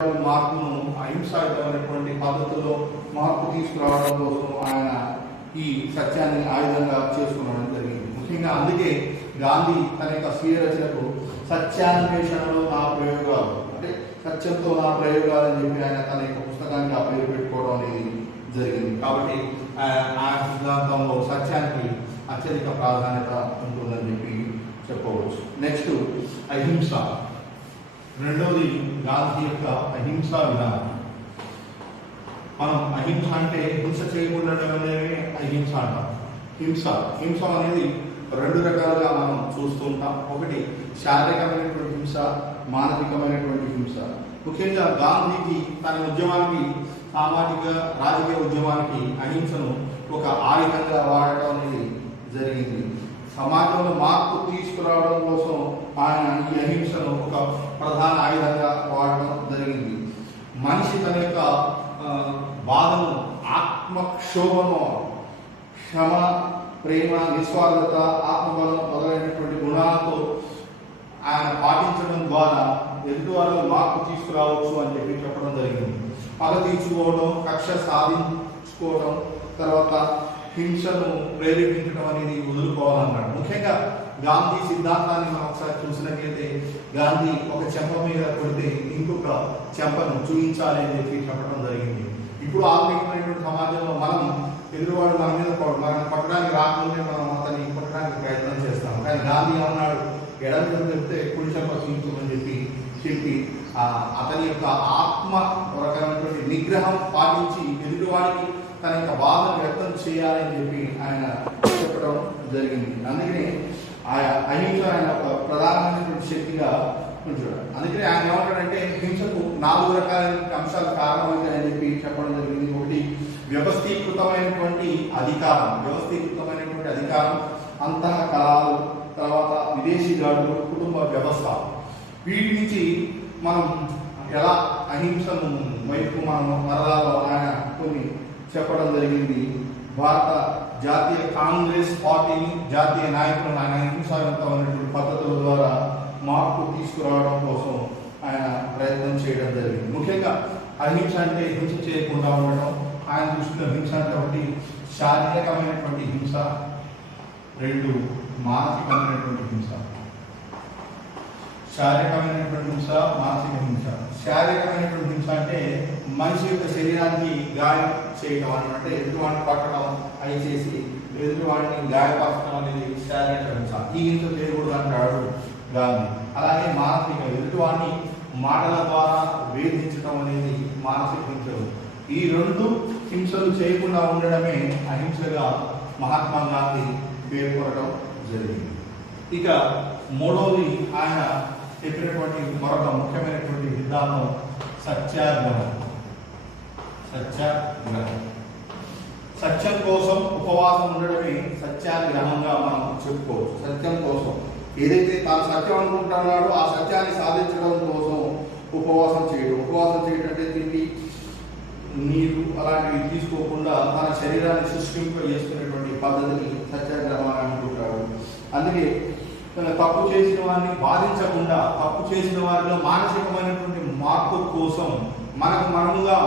మార్పును అహింసాయుతమైనటువంటి పద్ధతిలో మార్పు తీసుకురావడం కోసం ఆయన ఈ సత్యాన్ని ఆయుధంగా చేసుకోవడం జరిగింది. ముఖ్యంగా అందుకే గాంధీ తన యొక్క స్వీయ రచనకు సత్యాన్వేషణలో నా ప్రయోగాలు అంటే సత్యంతో నా ప్రయోగాలు అని చెప్పి ఆయన తన యొక్క పుస్తకానికి ఆ పేరు పెట్టుకోవడం అనేది జరిగింది. కాబట్టి ఆ సిద్ధాంతంలో సత్యానికి అత్యధిక ప్రాధాన్యత ఉంటుందని చెప్పి చెప్పవచ్చు. నెక్స్ట్ అహింస. రెండవది గాంధీ యొక్క అహింసా విధానం. మనం అహింస అంటే హింస చేయకుండా అనేవి అహింస అంటాం. హింస అనేది రెండు రకాలుగా మనం చూస్తూ ఉంటాం. ఒకటి శారీరకమైనటువంటి హింస, మానసికమైనటువంటి హింస. ముఖ్యంగా గాంధీజీ తన ఉద్యమానికి, సామాజిక రాజకీయ ఉద్యమానికి అహింసను ఒక ఆయుధంగా వాడటం అనేది జరిగింది. సమాజంలో మార్పు తీసుకురావడం కోసం ఆయన ఈ అహింసను ఒక ప్రధాన ఆయుధంగా వాడటం జరిగింది. మనిషి తన యొక్క బాధను, ఆత్మక్షోభను, క్షమ, ప్రేమ, నిస్వార్థత, ఆత్మబలం మొదలైనటువంటి గుణాలతో ఆయన పాటించడం ద్వారా ఎదుటి వాళ్ళలో మార్పు తీసుకురావచ్చు అని చెప్పి చెప్పడం జరిగింది. పగ తీర్చుకోవడం, కక్ష సాధించుకోవడం, తర్వాత హింసను ప్రేరేపించడం అనేది వదులుకోవాలన్నాడు. ముఖ్యంగా గాంధీ సిద్ధాంతాన్ని మనం ఒకసారి చూసినట్లయితే గాంధీ ఒక చెంప మీద కొడితే ఇంకొక చెంపను చూపించాలి అని చెప్పి చెప్పడం జరిగింది. ఇప్పుడు ఆధునికమైనటువంటి సమాజంలో మనం ఎదురువాడు మన మీద మనం కొట్టడానికి రాకుండా మనం అతన్ని కొట్టడానికి ప్రయత్నం చేస్తాం. కానీ గాంధీ అన్నాడు, ఎడమ చెప్తే కుడి చెంప చూపించమని చెప్పి అతని యొక్క ఆత్మ రకమైనటువంటి నిగ్రహం పాటించి ఎదుటివాడికి తన యొక్క బాధను వ్యక్తం చేయాలని చెప్పి ఆయన చెప్పడం జరిగింది. అందుకని అహింస ఆయన ఒక ప్రధానమైనటువంటి శక్తిగా ఉంచాడు. అందుకని ఆయన ఏమంటాడంటే హింసకు 4 రకాలైన అంశాలు కారణమవుతాయని చెప్పి చెప్పడం జరిగింది. ఒకటి వ్యవస్థీకృతమైనటువంటి అధికారం, అంతః కళాలు, తర్వాత విదేశీ దాడులు, కుటుంబ వ్యవస్థ. వీటి నుంచి మనం ఎలా అహింసను వైపు మనం మరలాలో ఆయన కొన్ని చెప్పడం జరిగింది. భారత జాతీయ కాంగ్రెస్ పార్టీని, జాతీయ నాయకులను ఆయన హింసాయుతమైనటువంటి పద్ధతుల ద్వారా మార్పు తీసుకురావడం కోసం ఆయన ప్రయత్నం చేయడం జరిగింది. ముఖ్యంగా అహింస అంటే హింస చేయకుండా ఉండడం. ఆయన దృష్టిలో హింస అంటే ఒకటి శారీరకమైనటువంటి హింస, 2 మానసికమైనటువంటి హింస. శారీరకమైనటువంటి హింస, మానసిక హింస. శారీరకమైనటువంటి హింస అంటే మనిషి యొక్క శరీరానికి గాయం చేయడం అంటే ఎదుటివాడిని పట్టడం, అవి చేసి ఎదుటివాడిని గాయపరచడం అనేది శారీరక హింస. ఈ హింస చేయకూడదు అంటాడు గాంధీ. అలాగే మానసిక, ఎదుటివాడిని మాటల ద్వారా వేధించడం అనేది మానసిక హింసలు. ఈ 2 హింసలు చేయకుండా ఉండడమే అహింసగా మహాత్మా గాంధీ పేర్కొనడం జరిగింది. ఇక మూడవది ఆయన చెప్పినటువంటి మరొక ముఖ్యమైనటువంటి సిద్ధాంతం సత్యాగ్రహం. సత్యం కోసం ఉపవాసం ఉండడమే సత్యాగ్రహంగా మనం చెప్పుకోవచ్చు. సత్యం కోసం ఏదైతే తాను సత్యం అనుకుంటున్నాడో ఆ సత్యాన్ని సాధించడం కోసం ఉపవాసం చేయడం అంటే తిండి, నీరు అలాంటివి తీసుకోకుండా తన శరీరాన్ని శుష్కింప చేసుకునేటువంటి పద్ధతిని సత్యాగ్రహం అని అనుకుంటాడు. అందుకే తప్పు చేసిన వారిని బాధించకుండా, తప్పు చేసిన వారిలో మానసికమైనటువంటి మార్పు కోసం మనముగా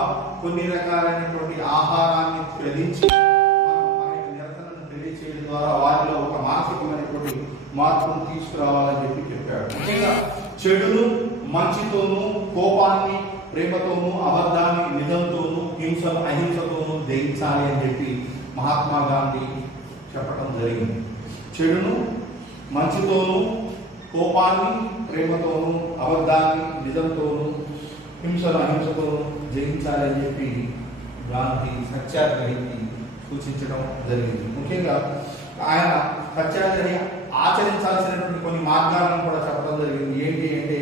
కొన్ని రకాలైనటువంటి ఆహారాన్ని త్యజించి మన నిరసనను తెలియచేయడం ద్వారా వారిలో ఒక మానసికమైనటువంటి మార్పును తీసుకురావాలని చెప్పాడు. ముఖ్యంగా చెడును మంచితోనూ, కోపాన్ని ప్రేమతోనూ, అబద్ధాన్ని నిజంతోనూ, అహింసతోనూ జయించాలి అని చెప్పి మహాత్మా గాంధీ చెప్పడం జరిగింది. చెడును మంచితోనూ, కోపాన్ని ప్రేమతోనూ, అబద్ధాన్ని నిజంతోనూ, అహింసతోనూ జయించాలని చెప్పి గాంధీ సత్యాగ్రహికి సూచించడం జరిగింది. ముఖ్యంగా ఆయన సత్యాగ్రహి ఆచరించాల్సినటువంటి కొన్ని మార్గాలను కూడా చెప్పడం జరిగింది. ఏంటి అంటే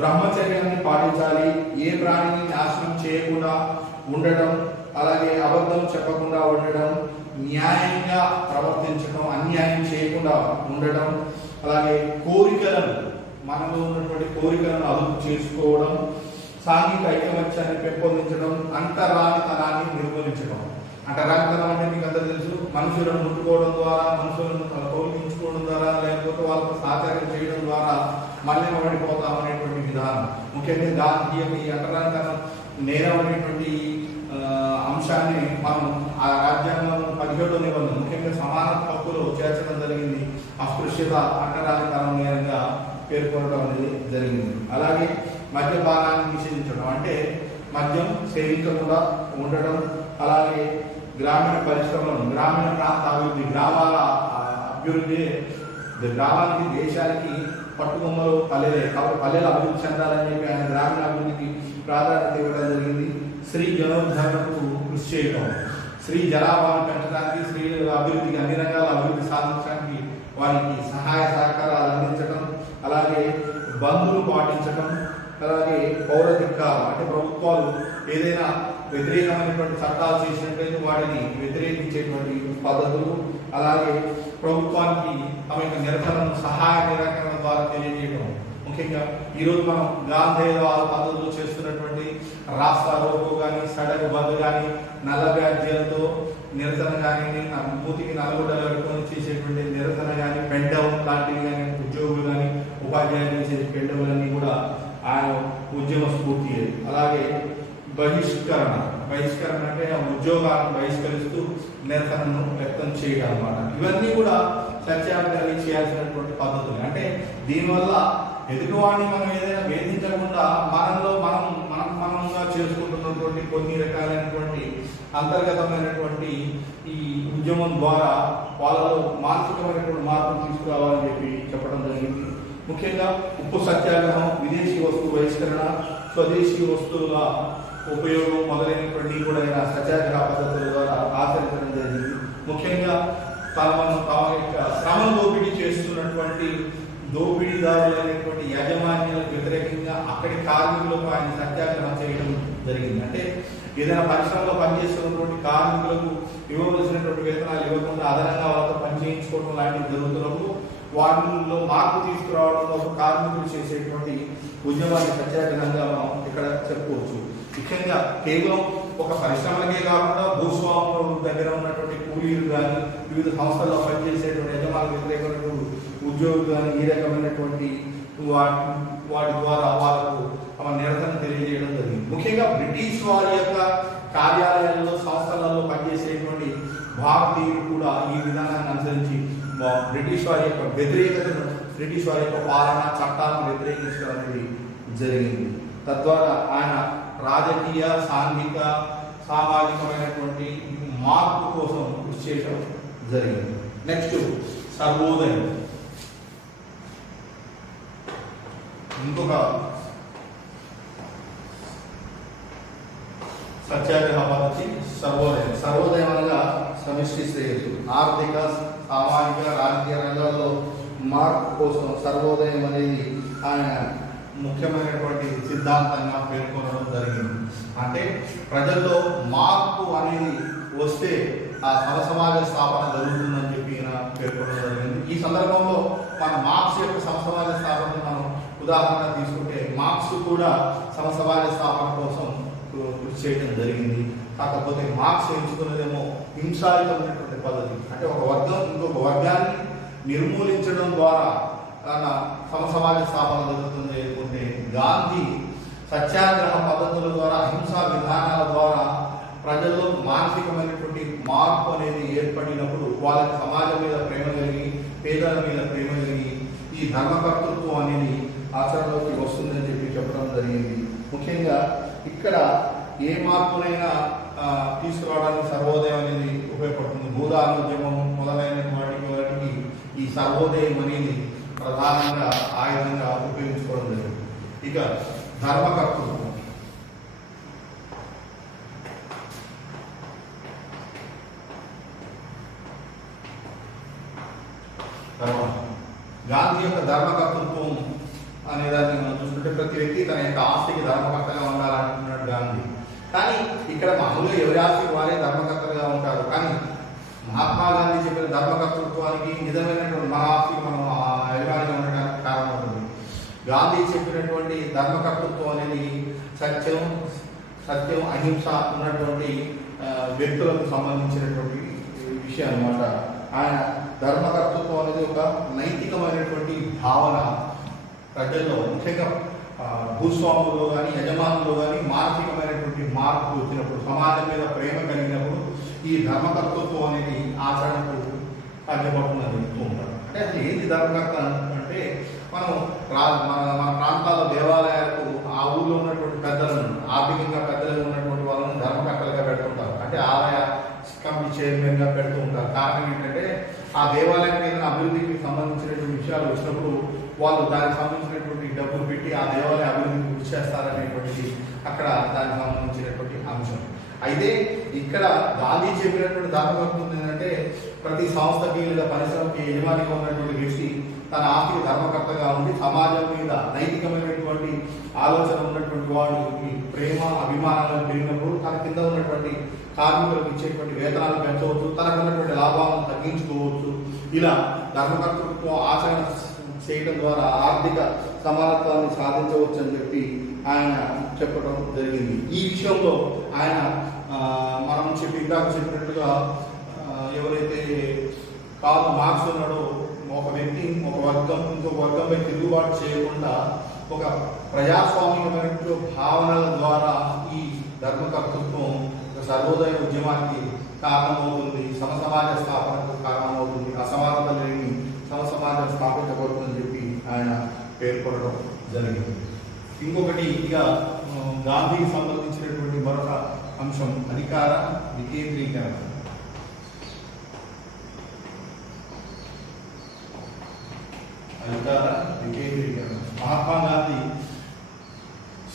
బ్రహ్మచర్యాన్ని పాటించాలి, ఏ ప్రాణిని నాశనం చేయకుండా ఉండడం, అలాగే అబద్ధం చెప్పకుండా ఉండడం, న్యాయంగా ప్రవర్తించడం, అన్యాయం చేయకుండా ఉండడం, అలాగే మనలో ఉన్నటువంటి కోరికలను అదుపు చేసుకోవడం, సాంఘిక ఐకమత్యాన్ని పెంపొందించడం, అంటరానితనాన్ని నిర్మూలించడం. అంటరానితనం అంటే మీకు అందరూ తెలుసు, మనుషులను ముట్టుకోవడం ద్వారా, మనుషులను కౌగిలించుకోవడం ద్వారా, లేకపోతే వాళ్ళకు సహకారం చేయడం ద్వారా మళ్ళీ పడిపోతాం అనేటువంటి విధానం. ముఖ్యంగా గాంధీ యొక్క ఈ అంటరానితనం నేరం అనేటువంటి అంశాన్ని మనం ఆ రాజ్యాంగం 17వ నిబంధన ముఖ్యంగా సమాన హక్కులు చేర్చడం జరిగింది. అస్పృశ్యత అంటరానితనం నేరంగా పేర్కొనడం అనేది జరిగింది. అలాగే మద్యపానాన్ని నిషేధించడం అంటే మద్యం సేవించకుండా ఉండడం, అలాగే గ్రామీణ పరిశ్రమలను, గ్రామీణ ప్రాంత అభివృద్ధి, గ్రామాల అభివృద్ధి, గ్రామానికి దేశానికి పట్టుకొమ్మలు పల్లెలే కాబట్టి పల్లెలు అభివృద్ధి చెందాలని చెప్పి ఆయన గ్రామీణ అభివృద్ధికి ప్రాధాన్యత ఇవ్వడం జరిగింది. స్త్రీ జనోద్ధరణకు కృషి చేయడం, స్త్రీ జనాభాను పెంచడానికి, స్త్రీ అభివృద్ధికి అన్ని రంగాల అభివృద్ధి సాధించడానికి వారికి సహాయ సహకారాలు అందించడం, అలాగే బంధువులు పాటించడం, అలాగే పౌరధికారం అంటే ప్రభుత్వాలు ఏదైనా వ్యతిరేకమైనటువంటి చట్టాలు చేసినట్లయితే వాటిని వ్యతిరేకించేటువంటి పద్ధతులు, అలాగే ప్రభుత్వానికి తమ యొక్క నిరసనను సహాయ నిరాకరణ ద్వారా తెలియజేయడం. ముఖ్యంగా ఈరోజు మనం గాంధేయవాద పద్ధతులు చేస్తున్నటువంటి రాస్తా రోకో కానీ, సడక్ బంద్ కానీ, నల్ల బ్యాడ్జీలతో నిరసన కానీ, మూతికి నల్లగొడ్డలు కట్టుకొని చేసేటువంటి నిరసన కానీ, పెండౌన్ లాంటివి కానీ, ఉద్యోగులు కానీ ఉపాధ్యాయులు చేసే పెండవులన్నీ కూడా ఆయన ఉద్యమ స్ఫూర్తి. అలాగే బహిష్కరణ అంటే ఆ ఉద్యోగాలను బహిష్కరిస్తూ నిరసనను వ్యక్తం చేయడం అన్నమాట. ఇవన్నీ కూడా సత్యాగ్రహి చేయాల్సినటువంటి పద్ధతులు. అంటే దీనివల్ల ఎదుటివాడిని మనం ఏదైనా వేధించకుండా మనంగా చేసుకుంటున్నటువంటి కొన్ని రకాలైనటువంటి అంతర్గతమైనటువంటి ఈ ఉద్యమం ద్వారా వాళ్ళలో మానసికమైనటువంటి మార్పులు తీసుకురావాలని చెప్పి చెప్పడం జరిగింది. ముఖ్యంగా ఉప్పు సత్యాగ్రహం, విదేశీ వస్తువు బహిష్కరణ, స్వదేశీ వస్తువుల ఉపయోగం మొదలైనటువంటి కూడా సత్యాగ్రహ పద్ధతుల ద్వారా ఆచరించడం జరిగింది. ముఖ్యంగా తమ యొక్క శ్రమ దోపిడీ చేస్తున్నటువంటి దోపిడీదారులైనటువంటి యాజమాన్యాలకు వ్యతిరేకంగా అక్కడి కార్మికులకు ఆయన సత్యాగ్రహం చేయడం జరిగింది. అంటే ఏదైనా పరిశ్రమలో పనిచేస్తున్నటువంటి కార్మికులకు ఇవ్వవలసినటువంటి వేతనాలు ఇవ్వకుండా అదనంగా వాళ్ళతో పనిచేయించుకోవడం లాంటివి జరుగుతున్నప్పుడు వాటిలో మార్పు తీసుకురావడంలో ఒక కార్మికులు చేసేటువంటి ఉద్యమాన్ని సత్యాగ్రహంగా మనం ఇక్కడ చెప్పుకోవచ్చు. ముఖ్యంగా కేవలం ఒక పరిశ్రమలకే కాకుండా భూస్వాముల దగ్గర ఉన్నటువంటి కూలీలు కానీ, వివిధ సంస్థల్లో పనిచేసేటువంటి యజమానులకు వ్యతిరేకమైనటువంటి ఉద్యోగులు కానీ ఈ రకమైనటువంటి వాటి ద్వారా వాళ్ళకు తమ నిరసన తెలియజేయడం జరిగింది. ముఖ్యంగా బ్రిటిష్ వారి యొక్క కార్యాలయాల్లో, సంస్థలలో పనిచేసేటువంటి భారతీయులు కూడా ఈ విధానాన్ని అనుసరించి బ్రిటిష్ వారి యొక్క వ్యతిరేకతను, బ్రిటిష్ వారి యొక్క పాలన చట్టాలను వ్యతిరేకించడం అనేది జరిగింది. తద్వారా ఆయన రాజకీయ, సాంఘిక, సామాజికమైనటువంటి మార్పు కోసం కృషి చేయడం జరిగింది. నెక్స్ట్ సర్వోదయం. ఇంకొక సత్యాగ్రహ పద్ధతి సర్వోదయం. సర్వోదయం అనగా సమిష్టి శ్రేయస్సు, ఆర్థిక, సామాజిక, రాజకీయ రంగాల్లో మార్పు కోసం సర్వోదయం అనేది ఆయన ముఖ్యమైనటువంటి సిద్ధాంతంగా పేర్కొనడం జరిగింది. అంటే ప్రజల్లో మార్పు అనేది వస్తే ఆ సమసమాజ స్థాపన జరుగుతుందని చెప్పి ఈయన పేర్కొనడం జరిగింది. ఈ సందర్భంలో మన మార్క్స్ యొక్క సమసమాజ స్థాపన మనం ఉదాహరణగా తీసుకుంటే మార్క్స్ కూడా సమసమాజ స్థాపన కోసం కృషి చేయడం జరిగింది. కాకపోతే మార్క్స్ ఎంచుకున్నదేమో హింసాయుతమైనటువంటి పద్ధతి. అంటే ఒక వర్గం ఇంకొక వర్గాన్ని నిర్మూలించడం ద్వారా సమసమాజ స్థాపన జరుగుతుంది. లేకుంటే గాంధీ సత్యాగ్రహ పద్ధతుల ద్వారా, అహింసా విధానాల ద్వారా ప్రజల్లో మానసికమైనటువంటి మార్పు అనేది ఏర్పడినప్పుడు వాళ్ళకి సమాజం మీద ప్రేమ కలిగి, పేదల మీద ప్రేమ కలిగి ఈ ధర్మకర్తృత్వం అనేది ఆచరణలోకి వస్తుందని చెప్పి చెప్పడం జరిగింది. ముఖ్యంగా ఇక్కడ ఏ మార్పునైనా తీసుకురావడానికి సర్వోదయం అనేది ఉపయోగపడుతుంది. భూదానోద్యమం మొదలైన వాటికి ఈ సర్వోదయం అనేది ప్రధానంగా ఆయుధంగా ఉపయోగించుకోవడం జరిగింది. ఇక ధర్మకర్తృత్వం. గాంధీ యొక్క ధర్మకర్తృత్వం అనేదాన్ని మనం చూస్తుంటే ప్రతి వ్యక్తి తన యొక్క ఆస్తికి ధర్మకర్తగా ఉండాలంటున్నాడు గాంధీ. కానీ ఇక్కడ మామూలుగా ఎవరి ఆస్తికి వారే ధర్మకర్తగా ఉంటారు. కానీ మహాత్మా గాంధీ చెప్పిన ధర్మకర్తృత్వానికి నిజమైనటువంటి మన ఆస్తికి మనం యజమానిగా ఉండడానికి కారణం అవుతుంది. గాంధీ చెప్పినటువంటి ధర్మకర్తృత్వం అనేది సత్యం, అహింస ఉన్నటువంటి వ్యక్తులకు సంబంధించినటువంటి విషయం అన్నమాట. ఆయన ధర్మకర్తృత్వం అనేది ఒక నైతికమైనటువంటి భావన. ప్రజల్లో ముఖ్యంగా భూస్వాములు కానీ యజమానులు కానీ మానసికమైనటువంటి మార్పు వచ్చినప్పుడు, సమాజం మీద ప్రేమ కలిగినప్పుడు ఈ ధర్మకర్తృత్వం అనేది ఆచరణకు సాధ్యపడుతుందని చెప్తూ ఉంటారు. అంటే అసలు ఏంటి ధర్మకర్త అంటే మనం మన ప్రాంతాల దేవాలయాలకు ఆ ఊళ్ళో ఉన్నటువంటి పెద్దలను, ఆర్థికంగా పెద్దలుగా ఉన్నటువంటి వాళ్ళని ధర్మకర్తలుగా పెడుతుంటారు. అంటే ఆలయ కమిటీ చైర్మన్గా పెడుతూ ఉంటారు. కారణం ఏంటంటే ఆ దేవాలయం మీద అభివృద్ధికి సంబంధించినటువంటి విషయాలు వచ్చినప్పుడు వాళ్ళు దానికి సంబంధించినటువంటి డబ్బులు పెట్టి ఆ దేవాలయ అభివృద్ధికి కృషి చేస్తారనేటువంటిది అక్కడ దానికి సంబంధించినటువంటి అంశం. అయితే ఇక్కడ గాంధీ చెప్పినటువంటి ధర్మకర్తృత్వం ఏంటంటే ప్రతి సంస్థకి లేదా పరిశ్రమకి యజమానిగా ఉన్నటువంటి వ్యక్తి తన ఆర్థిక ధర్మకర్తగా ఉండి సమాజం మీద నైతికమైనటువంటి ఆలోచన ఉన్నటువంటి వాళ్ళకి ప్రేమ అభిమానాలను పెరిగినప్పుడు తన కింద ఉన్నటువంటి కార్మికులకు ఇచ్చేటువంటి వేతనాలు పెంచవచ్చు, తనకు ఉన్నటువంటి లాభాలను తగ్గించుకోవచ్చు. ఇలా ధర్మకర్తృత్వం ఆచరణ చేయడం ద్వారా ఆర్థిక సమానత్వాన్ని సాధించవచ్చు అని చెప్పి ఆయన చెప్పడం జరిగింది. ఈ విషయంలో ఆయన మనం ఇందాక చెప్పినట్టుగా ఎవరైతే కార్ల్ మార్క్స్ ఉన్నాడో ఒక వ్యక్తి ఒక వర్గం ఇంకొక వర్గంపై తిరుగుబాటు చేయకుండా ఒక ప్రజాస్వామికమైన భావనల ద్వారా ఈ ధర్మకర్తృత్వం సర్వోదయ ఉద్యమానికి కారణమవుతుంది, సమసమాజ స్థాపనకు కారణమవుతుంది, అసమానత లేని సమసమాజం స్థాపించబడుతుందని చెప్పి ఆయన పేర్కొనడం జరిగింది. ఇంకొకటి ఇక గాంధీకి సంబంధించినటువంటి మరొక అంశం అధికార వికేంద్రీకరణ. అధికార వికేంద్రీకరణ. మహాత్మా గాంధీ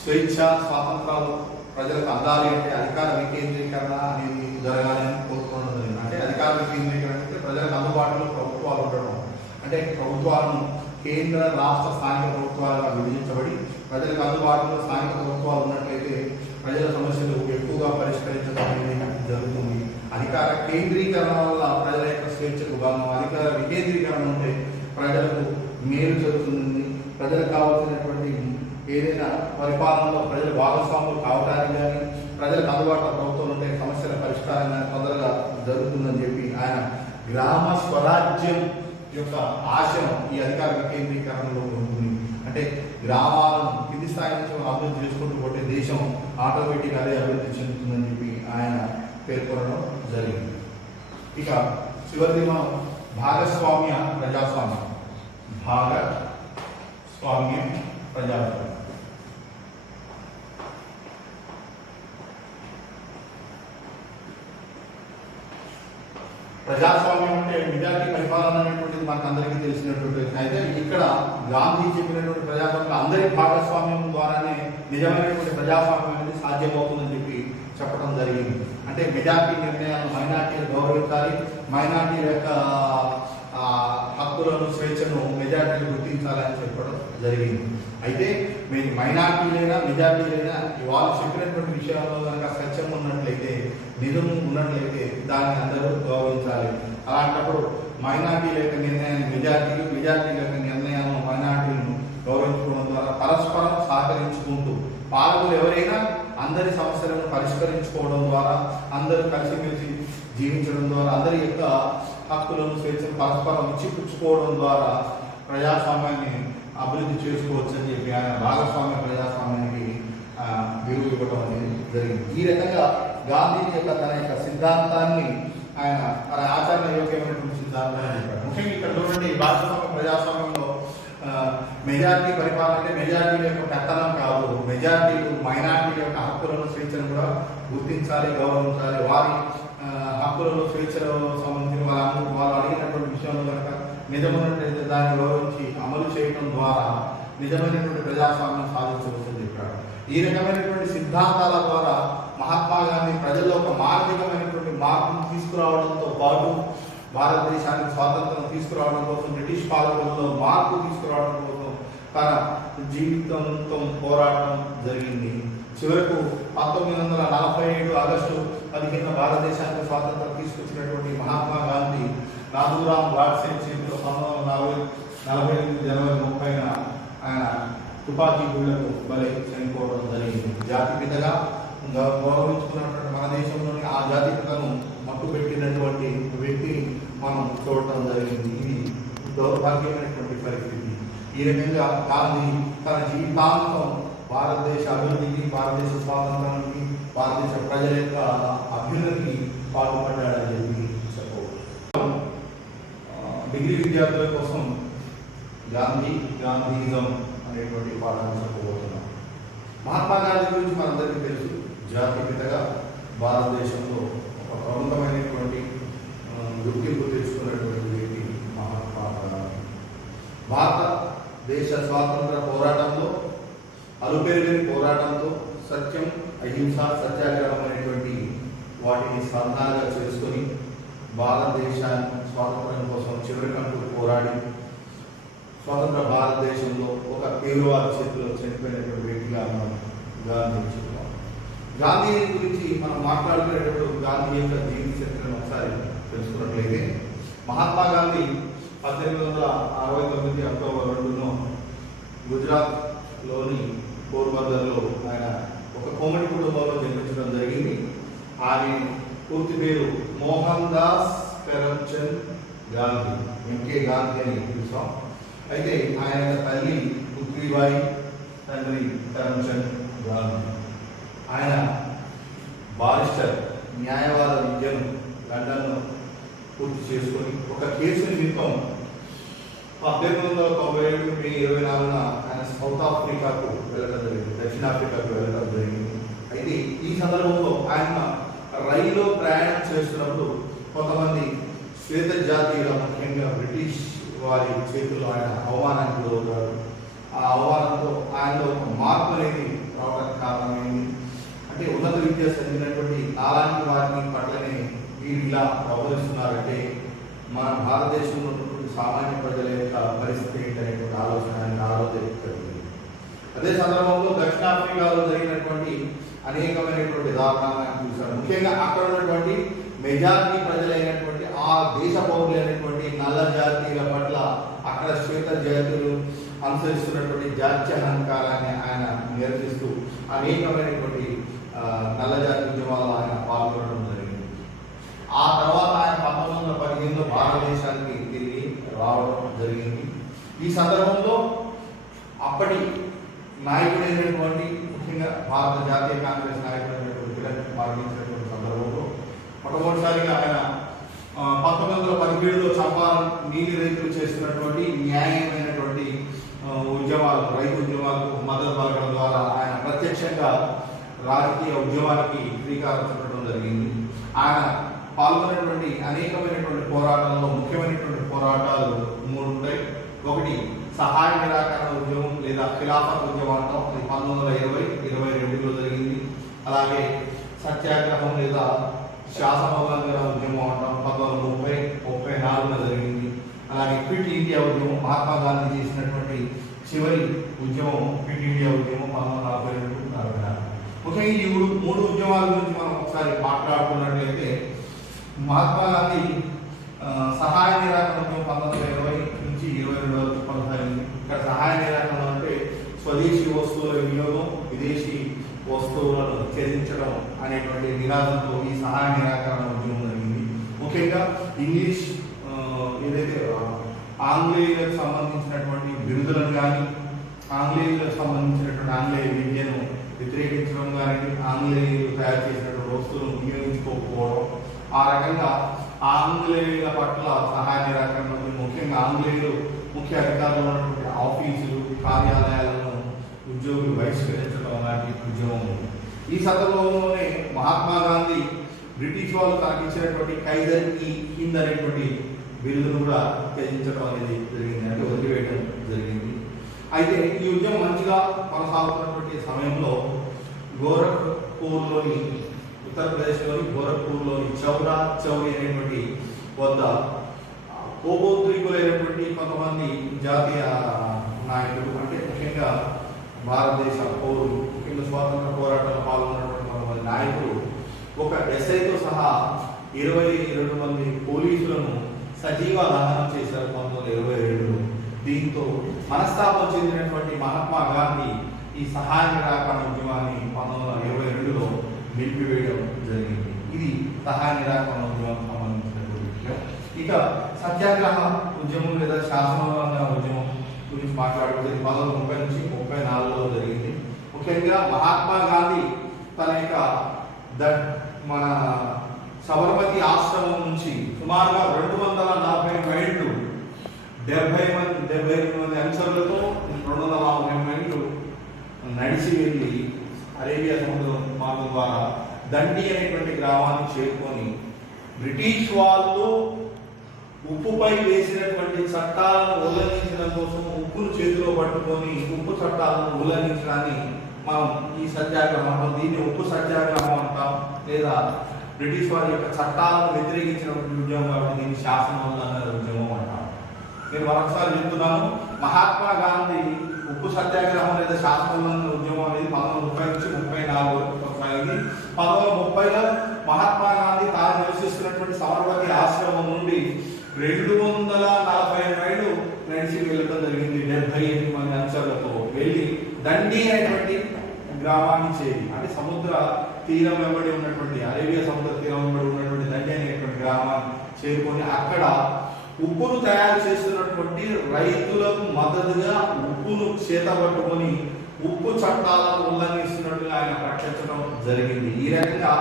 స్వేచ్ఛ స్వాతంత్రాలు ప్రజలకు అందాలి అంటే అధికార వికేంద్రీకరణ అనేది జరగాలని కోరుకోవడం జరిగింది. అంటే అధికార వికేంద్రీకరణ అంటే ప్రజలకు అందుబాటులో ప్రభుత్వాలు ఉండడం, అంటే ప్రభుత్వాలను కేంద్ర రాష్ట్ర స్థానిక ప్రభుత్వాలుగా విభజించబడి ప్రజలకు అందుబాటులో స్థానిక ప్రభుత్వాలు ఉన్నట్లయితే ప్రజల సమస్యలు ఎక్కువగా పరిష్కరించడం అనేది జరుగుతుంది. అధికార కేంద్రీకరణ వల్ల ప్రజల యొక్క స్వేచ్ఛకు భాగం, అధికార వికేంద్రీకరణ ఉంటే ప్రజలకు మేలు జరుగుతుంది. ప్రజలకు కావాల్సినటువంటి ఏదైనా పరిపాలనలో ప్రజలు భాగస్వాములు కావడానికి కానీ ప్రజలకు అందుబాటులో ప్రభుత్వం ఉంటే సమస్యల పరిష్కారం కానీ తొందరగా జరుగుతుందని చెప్పి ఆయన గ్రామ స్వరాజ్యం యొక్క ఆశయం ఈ అధికార వికేంద్రీకరణలో ఉంటుంది. అంటే గ్రామాలను కింది స్థాయి నుంచి మనం అభివృద్ధి చేసుకుంటూ పోతే దేశం ఆటోమేటిక్ అదే అభివృద్ధి చెందుతుందని చెప్పి ఆయన పేర్కొనడం జరిగింది. ఇక చివరిది మనం భాగస్వామ్య ప్రజాస్వామ్యం. భాగస్వామ్య ప్రజాస్వామ్యం ప్రజాస్వామ్యం అంటే మెజారిటీ పరిపాలన అనేటువంటిది మనకు అందరికీ తెలిసినటువంటి. అయితే ఇక్కడ గాంధీ చెప్పినటువంటి ప్రజాస్వామ్యం అందరి భాగస్వామ్యం ద్వారానే నిజమైనటువంటి ప్రజాస్వామ్యం అనేది సాధ్యమవుతుందని చెప్పి చెప్పడం జరిగింది. అంటే మెజారిటీ నిర్ణయాలను మైనార్టీలు గౌరవించాలి, మైనార్టీల యొక్క హక్కులను స్వేచ్ఛను మెజారిటీలు గుర్తించాలని చెప్పడం జరిగింది. అయితే మీరు మైనార్టీలైనా మెజారిటీలైనా వాళ్ళు చెప్పినటువంటి విషయాల్లో కనుక సత్యం ఉన్నట్లయితే, నిజం ఉన్నట్లయితే దాన్ని అందరూ గౌరవించాలి. అలాంటప్పుడు మైనార్టీల యొక్క నిర్ణయాన్ని మెజారిటీలు, మెజారిటీల యొక్క నిర్ణయాలను మైనార్టీలను గౌరవించుకోవడం ద్వారా పరస్పరం సహకరించుకుంటూ పాలకులు ఎవరైనా అందరి సమస్యలను పరిష్కరించుకోవడం ద్వారా, అందరూ కలిసిమెలిసి జీవించడం ద్వారా, అందరి యొక్క హక్కులను స్వేచ్ఛను పరస్పరం ఇచ్చిపుచ్చుకోవడం ద్వారా ప్రజాస్వామ్యాన్ని అభివృద్ధి చేసుకోవచ్చు అని చెప్పి ఆయన భాగస్వామ్య ప్రజాస్వామ్యానికి విలువ ఇవ్వడం అనేది జరిగింది. ఈ రకంగా గాంధీ యొక్క తన యొక్క సిద్ధాంతాన్ని ఆయన తన ఆచరణ యోగ్యమైనటువంటి సిద్ధాంతాన్ని చెప్పాడు. ముఖ్యంగా ఇక్కడ చూడండి, భాగస్వామ్య ప్రజాస్వామ్యంలో మెజారిటీ పరిపాలన అంటే మెజారిటీల యొక్క పెత్తనం కాదు, మెజారిటీలు మైనారిటీల యొక్క హక్కులను స్వేచ్ఛను కూడా గుర్తించాలి, గౌరవించాలి. వారి హక్కులలో స్వేచ్ఛలో సంబంధించిన వాళ్ళు అడిగినటువంటి విషయంలో కనుక నిజమైనటువంటి దాన్ని గౌరవించి అమలు చేయడం ద్వారా నిజమైనటువంటి ప్రజాస్వామ్యం సాధించవచ్చని చెప్పాడు. ఈ రకమైనటువంటి సిద్ధాంతాల ద్వారా మహాత్మా గాంధీ ప్రజల్లో ఒక మానసికమైనటువంటి మార్పును తీసుకురావడంతో పాటు భారతదేశానికి స్వాతంత్రం తీసుకురావడం కోసం, బ్రిటిష్ పాలకులలో మార్పు తీసుకురావడం కోసం తన జీవితంతో పోరాటం జరిగింది. చివరకు 1947 ఆగస్టు 15 భారతదేశానికి స్వాతంత్రం తీసుకొచ్చినటువంటి మహాత్మా గాంధీ నాథూరామ్ గాడ్సే చేతిలో 1948 జనవరి 30న ఆయన తుపాకీ గుళ్లకు బలి చనిపోవడం జరిగింది. జాతిపితగా గౌరవించుకున్నటువంటి మన దేశంలోని ఆ జాతిపితను మట్టుపెట్టినటువంటి వ్యక్తిని మనం చూడటం జరిగింది. ఇది దౌర్భాగ్యమైనటువంటి పరిస్థితి. ఈ రకంగా గాంధీ తన జీవితాంతం భారతదేశ అభివృద్ధికి, భారతదేశ స్వాతంత్రానికి, భారతదేశ ప్రజల యొక్క అభ్యున్నతికి పాల్పడ్డాడని చెప్పి చెప్పవచ్చు. డిగ్రీ విద్యార్థుల కోసం గాంధీయిజం అనేటువంటి పాఠాన్ని చెప్పబోతున్నాం. మహాత్మా గాంధీ గురించి మనందరికీ తెలుసు. జాతిపితగా భారతదేశంలో ఒక ప్రముఖమైనటువంటి గుర్తింపు తెచ్చుకున్నటువంటి వ్యక్తి మహాత్మా గాంధీ. భారతదేశ స్వాతంత్ర పోరాటంలో అలుపెరుగని పోరాటంతో సత్యం, అహింస, సత్యాగ్రహం అనేటువంటి వాటిని సాధనాలుగా చేసుకొని భారతదేశాన్ని స్వాతంత్రం కోసం చివరికంటూ పోరాడి స్వతంత్ర భారతదేశంలో ఒక తీవ్రవాద చేతిలో చనిపోయినటువంటి వ్యక్తిగా మనం గాంధీ చెప్తాం. గాంధీ గురించి మనం మాట్లాడుకునేటప్పుడు గాంధీ యొక్క జీవిత చరిత్రను ఒకసారి తెలుసుకున్నట్లయితే, మహాత్మా గాంధీ 1869 అక్టోబర్ 2 గుజరాత్లోని పోర్బందర్లో ఆయన ఒక కోమటి కుటుంబంలో జన్మించడం జరిగింది. ఆయన పూర్తి పేరు మోహన్ దాస్ కరమ్చంద్ గాంధీ, ఎంకే గాంధీ అని పిలుస్తాం. అయితే ఆయన తల్లి పుత్రిబాయి, తండ్రి కరమ్చంద్ గాంధీ. ఆయన బారిస్టర్, న్యాయవాద విద్యను లండన్లో పూర్తి చేసుకొని ఒక కేసు నిమిత్తం 1897 మే 24 ఆయన సౌత్ ఆఫ్రికాకు వెళ్ళడం జరిగింది, దక్షిణాఫ్రికాకు వెళ్ళడం జరిగింది. అయితే ఈ సందర్భంలో ఆయన రైల్లో ప్రయాణం చేస్తున్నప్పుడు కొంతమంది శ్వేత జాతీయుల, ముఖ్యంగా బ్రిటిష్ వారి చేతుల్లో ఆయన అవమానానికి గురవుతాడు. ఆ అవమానంతో ఆయనలో ఒక మార్పు అనేది రావడానికి కారణమైంది. అంటే ఉన్నత విద్య చెందినటువంటి అలాంటి వారిని పట్లనే వీరు ఇలా వ్యవహరిస్తున్నారంటే మన భారతదేశంలో ఉన్నటువంటి సామాన్య ప్రజల యొక్క పరిస్థితి ఏంటనేటువంటి ఆలోచన కలిగింది. అదే సందర్భంలో దక్షిణాఫ్రికాలో జరిగినటువంటి అనేకమైనటువంటి దారుణాలను చూశారు. ముఖ్యంగా అక్కడ ఉన్నటువంటి మెజారిటీ ప్రజలైనటువంటి ఆ దేశ పౌరులైనటువంటి నల్ల జాతీయుల పట్ల అక్కడ శ్వేత జాతులు అనుసరిస్తున్నటువంటి జాత్యహంకారాన్ని ఆయన నిరసిస్తూ అనేకమైనటువంటి నల్ల జాతి ఉద్యమాల్లో ఆయన పాల్గొనడం జరిగింది. ఆ తర్వాత ఆయన 1915లో భారతదేశానికి తిరిగి రావడం జరిగింది. ఈ సందర్భంలో అప్పటి నాయకుడైనటువంటి, ముఖ్యంగా భారత జాతీయ కాంగ్రెస్ నాయకుడైనటువంటి తిలక్ మరణించినటువంటి సందర్భంలో మొట్టమొదటిసారిగా ఆయన 1917లో చంపారన్ నీలి రైతులు చేస్తున్నటువంటి న్యాయమైనటువంటి ఉద్యమాలు, రైతు ఉద్యమాలకు మద్దతు పలకడం ద్వారా ఆయన ప్రత్యక్షంగా రాజకీయ ఉద్యమానికి శ్రీకారం చుట్టడం జరిగింది. ఆయన పాల్గొన్నటువంటి అనేకమైనటువంటి పోరాటాల్లో ముఖ్యమైనటువంటి పోరాటాలు 3 ఉంటాయి. ఒకటి సహాయ నిరాకరణ ఉద్యమం లేదా ఖిలాఫత్ ఉద్యమం అంటాం, అది 1920-22లో జరిగింది. అలాగే సత్యాగ్రహం లేదా శాసనోల్లంఘన ఉద్యమం అంటాం, 1930-34లో జరిగింది. అలాగే క్విట్ ఇండియా ఉద్యమం, మహాత్మా గాంధీ చేసినటువంటి చివరి ఉద్యమం క్విట్ ఇండియా ఉద్యమం 1942-44. ముఖ్యంగా ఈ 3 ఉద్యమాల గురించి మనం ఒకసారి మాట్లాడుకున్నట్లయితే, మహాత్మా గాంధీ సహాయ నిరాకరణ ఉద్యమం 1920 నుంచి 22 వరకు కొనసాగింది. ఇక్కడ సహాయ నిరాకరణ అంటే స్వదేశీ వస్తువుల వినియోగం, విదేశీ వస్తువులను త్యజించడం అనేటువంటి నినాదంతో ఈ సహాయ నిరాకరణ ఉద్యమం జరిగింది. ముఖ్యంగా ఇంగ్లీష్ ఏదైతే ఆంగ్లేయులకు సంబంధించినటువంటి బిరుదులను కానీ, ఆంగ్లేయులకు సంబంధించినటువంటి ఆంగ్లేయ విద్యను వ్యతిరేకించడం కానీ, ఆంగ్లేయులు తయారు చేసినటువంటి వస్తువులను వినియోగించుకోకపోవడం, ఆ రకంగా ఆంగ్లేయుల పట్ల సహాయ నిరాకరణ, ముఖ్యంగా ఆంగ్లేయులు ముఖ్య అధికారులు ఉన్నటువంటి ఆఫీసులు, కార్యాలయాలను ఉద్యోగులు బహిష్కరించడం లాంటి ఉద్యమం. ఈ సందర్భంలోనే మహాత్మా గాంధీ బ్రిటిష్ వాళ్ళు తనకి ఇచ్చినటువంటి ఖైదర్-ఈ హింద్ అనేటువంటి బిరుదును కూడా త్యజించడం అనేది జరిగింది, అంటే వదిలివేయడం జరిగింది. అయితే ఈ ఉద్యమం మంచిగా కొనసాగుతున్నటువంటి సమయంలో గోరఖ్పూర్లోని, ఉత్తరప్రదేశ్లోని గోరఖ్పూర్లోని చౌరా చౌరి అనేటువంటి వద్ద కోపోద్రికులైనటువంటి కొంతమంది జాతీయ నాయకులు, అంటే ముఖ్యంగా భారతదేశ పౌరులు, ముఖ్యంగా స్వాతంత్ర పోరాటంలో పాల్గొన్నటువంటి కొంతమంది నాయకులు ఒక ఎస్ఐతో సహా 22 మంది పోలీసులను సజీవ దహనం చేశారు 1922లో. దీంతో మనస్తాపం చెందినటువంటి మహాత్మా గాంధీ ఈ సహాయ నిరాకరణ ఉద్యమాన్ని 1922లో నిలిపివేయడం జరిగింది. ఇది సహాయ నిరాకరణ ఉద్యమానికి సంబంధించినటువంటి విషయం. ఇక సత్యాగ్రహ ఉద్యమం లేదా శాసనోల్లంఘన ఉద్యమం గురించి గురించి మాట్లాడుకుంటే 1930 నుంచి 34లో జరిగింది. ముఖ్యంగా మహాత్మా గాంధీ తన యొక్క మన సబర్మతి ఆశ్రమం నుంచి సుమారుగా 240 మైళ్ళు 78 మంది అనుచరులతో 240 మైళ్ళు నడిచి వెళ్ళి అరేబియా సముద్రం మార్గం ద్వారా దండి అనేటువంటి గ్రామాన్ని చేరుకొని బ్రిటిష్ వాళ్ళు ఉప్పుపై వేసినటువంటి చట్టాలను ఉల్లంఘించడం కోసం ఉప్పును చేతిలో పట్టుకొని ఉప్పు చట్టాలను ఉల్లంఘించడాన్ని మనం ఈ సత్యాగ్రహం, దీన్ని ఉప్పు సత్యాగ్రహం అంటాం, లేదా బ్రిటిష్ వారి యొక్క చట్టాలను వ్యతిరేకించినటువంటి ఉద్యమం కాబట్టి దీన్ని శాసనోల్లంఘన ఉద్యమం అంటాం. నేను మరొకసారి చెప్తున్నాను, మహాత్మా గాంధీ ఉప్పు సత్యాగ్రహం లేదా శాసనోల్లంఘన ఉద్యమం అనేది 1930 నుంచి 34 వరకు కొనసాగింది. 1930లో మహాత్మా గాంధీ తాను నివసిస్తున్నటువంటి సబర్మతి ఆశ్రమం నుండి 240 మైళ్ళు నడిచి వెళ్ళడం జరిగింది. 78 మంది అనుచరులతో వెళ్ళి దండి అనేటువంటి గ్రామాన్ని చేరి, అంటే సముద్ర తీరం వెంబడి ఉన్నటువంటి అరేబియా సముద్ర తీరం వెంబడి ఉన్నటువంటి దండి అనేటువంటి గ్రామాన్ని చేరుకొని అక్కడ ఉప్పును తయారు చేస్తున్నటువంటి రైతులకు మద్దతుగా ఉప్పును చేతబట్టుకొని ఉప్పు చట్టాలను ఉల్లంఘిస్తున్నట్టుగా ఆయన ప్రకటించడం జరిగింది. ఈ రకంగా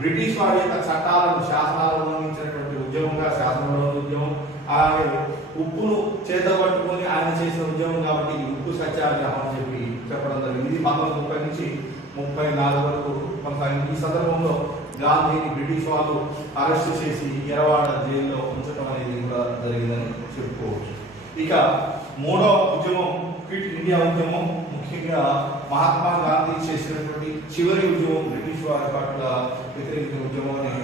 బ్రిటిష్ వారి యొక్క చట్టాలను, శాసనాలను ఉల్లంఘించినటువంటి ఉద్యమంగా శాసనోల్లంఘన ఉద్యమం, అలాగే ఉప్పును చేతబట్టుకొని ఆయన చేసిన ఉద్యమం కాబట్టి ఉప్పు సత్యాగ్రహం అని చెప్పి చెప్పడం జరిగింది. ఇది 1930 నుంచి 34 వరకు కొనసాగింది. ఈ సందర్భంలో గాంధీని బ్రిటిష్ వాళ్ళు అరెస్ట్ చేసి ఎరవాడ జైల్లో ఉంచడం అనేది కూడా జరిగిందని చెప్పుకోవచ్చు. ఇక మూడో ఉద్యమం క్విట్ ఇండియా ఉద్యమం. ముఖ్యంగా మహాత్మా గాంధీ చేసినటువంటి చివరి ఉద్యమం బ్రిటిష్ వారి పట్ల వ్యతిరేక ఉద్యమం అని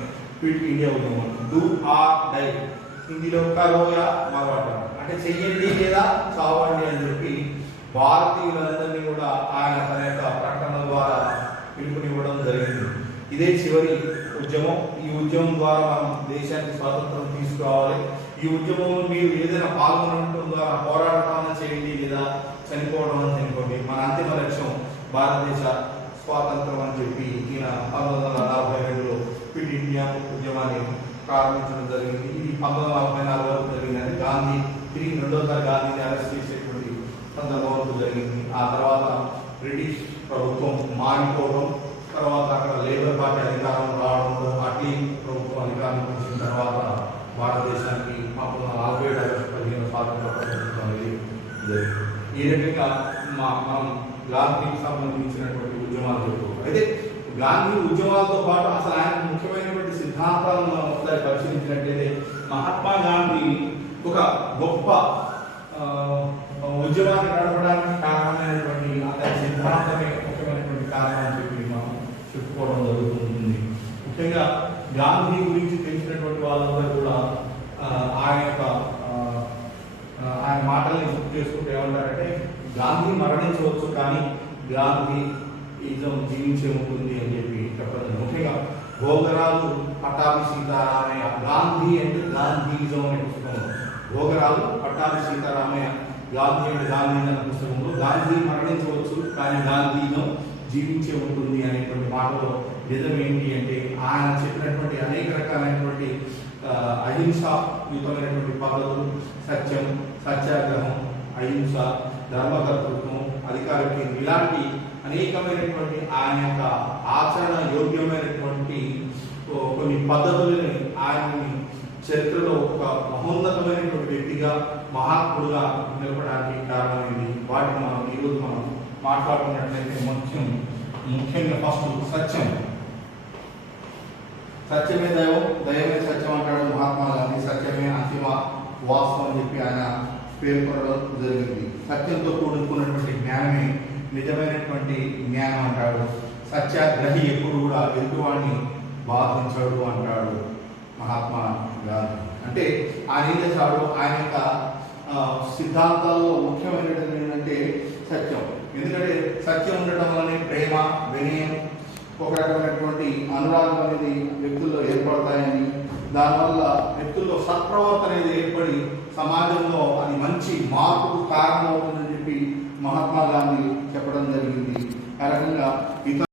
క్విట్ ఇండియా ఉద్యమం. డూ ఆర్ డై, హిందీలో కరోయా మరవట, అంటే చెయ్యండి లేదా చావండి అని చెప్పి భారతీయులందరినీ కూడా ఆయన తన యొక్క ప్రకటన ద్వారా పిలుపునివ్వడం జరిగింది. ఇదే చివరి ఉద్యమం. ఈ ఉద్యమం ద్వారా మనం దేశానికి స్వాతంత్రం తీసుకురావాలి. ఈ ఉద్యమంలో మీరు ఏదైనా పాల్గొనడం ద్వారా పోరాటం చేయండి లేదా చనిపోవడం చనిపోండి, మన అంతిమ లక్ష్యం భారతదేశ స్వాతంత్రం అని చెప్పి ఈయన 1942లో క్విట్ ఇండియా ఉద్యమాన్ని ప్రారంభించడం జరిగింది. ఇది 1944 వరకు జరిగింది. గాంధీ తిరిగి రెండోసారి గాంధీని అరెస్ట్ చేసేటువంటి సందర్భం జరిగింది. ఆ తర్వాత బ్రిటిష్ ప్రభుత్వం మారిపోవడం, తర్వాత అక్కడ లేబర్ పార్టీ అధికారం రావడంతో అట్లీ ప్రభుత్వం అధికారం వచ్చిన తర్వాత భారతదేశానికి 1947 ఆగస్టు 15 స్వాతంత్రం ప్రకటించడం అనేది జరిగింది. ఈ రకంగా మనం గాంధీకి సంబంధించినటువంటి ఉద్యమాలు చెప్పుకోవాలి. అయితే గాంధీ ఉద్యమాలతో పాటు అసలు ఆయన ముఖ్యమైనటువంటి సిద్ధాంతాలను మనం ఒకసారి పరిశీలించినట్లయితే మహాత్మా గాంధీ ఒక గొప్ప ఉద్యమాన్ని నడపడానికి కారణమైనటువంటి అతని సిద్ధాంతమే ముఖ్యమైనటువంటి కారణం అని చెప్పి మనం చెప్పుకోవడం జరుగుతుంది. ముఖ్యంగా గాంధీ గురించి తెలిసినటువంటి వాళ్ళందరూ కూడా ఆయన మాటల్ని గుర్తు చేసుకుంటూ ఏమంటారంటే, గాంధీ మరణించవచ్చు కానీ గాంధీ ఈజం జీవించే ఉంటుంది అని చెప్పి చెప్పడం. ముఖ్యంగా భోగరాజు పట్టాభి సీతారామయ్య గాంధీ అంటే గాంధీజం అనే పుస్తకంలో, భోగరాజు పట్టాభి సీతారామయ్య గాంధీ అంటే గాంధీ అనే పుస్తకంలో గాంధీ మరణించవచ్చు కానీ గాంధీజం జీవించే ఉంటుంది అనేటువంటి మాటలో నిజం ఏంటి అంటే, ఆయన చెప్పినటువంటి అనేక రకాలైనటువంటి అహింసాయుతమైనటువంటి పద్ధతులు, సత్యం, సత్యాగ్రహం, అహింస, ధర్మకర్తృత్వం, అధికారికి, ఇలాంటి అనేకమైనటువంటి ఆయన యొక్క ఆచరణ యోగ్యమైనటువంటి కొన్ని పద్ధతులని ఆయన్ని చరిత్రలో ఒక మహోన్నతమైనటువంటి వ్యక్తిగా, మహాత్ముడుగా నిలపడానికి కారణమైంది. వాటిని మనం ఈరోజు మనం మాట్లాడుకున్నట్లయితే ముఖ్యంగా ఫస్ట్ సత్యం. సత్యమే దైవం, దైవమే సత్యం అంటాడు మహాత్మా గాంధీ. సత్యమే అంతిమ వాస్తవం అని చెప్పి ఆయన పేర్కొనడం జరిగింది. సత్యంతో కూడుకున్నటువంటి జ్ఞానమే నిజమైనటువంటి జ్ఞానం అంటాడు. సత్యాగ్రహి ఎప్పుడు కూడా ఎదుటివాడిని బాధించాడు అంటాడు మహాత్మా గాంధీ. అంటే ఆయన ఏం చేశాడు, ఆయన యొక్క సిద్ధాంతాల్లో ముఖ్యమైనటువంటి ఏంటంటే సత్యం. ఎందుకంటే సత్యం ఉండటం వల్లనే ప్రేమ, వినయం, ఒక రకమైనటువంటి అనురాగం అనేది వ్యక్తుల్లో ఏర్పడతాయని, దానివల్ల వ్యక్తుల్లో సత్ప్రవర్తన అనేది ఏర్పడి సమాజంలో అది మంచి మార్పుకు కారణమవుతుందని చెప్పి మహాత్మా గాంధీ చెప్పడం జరిగింది. ఆ రకంగా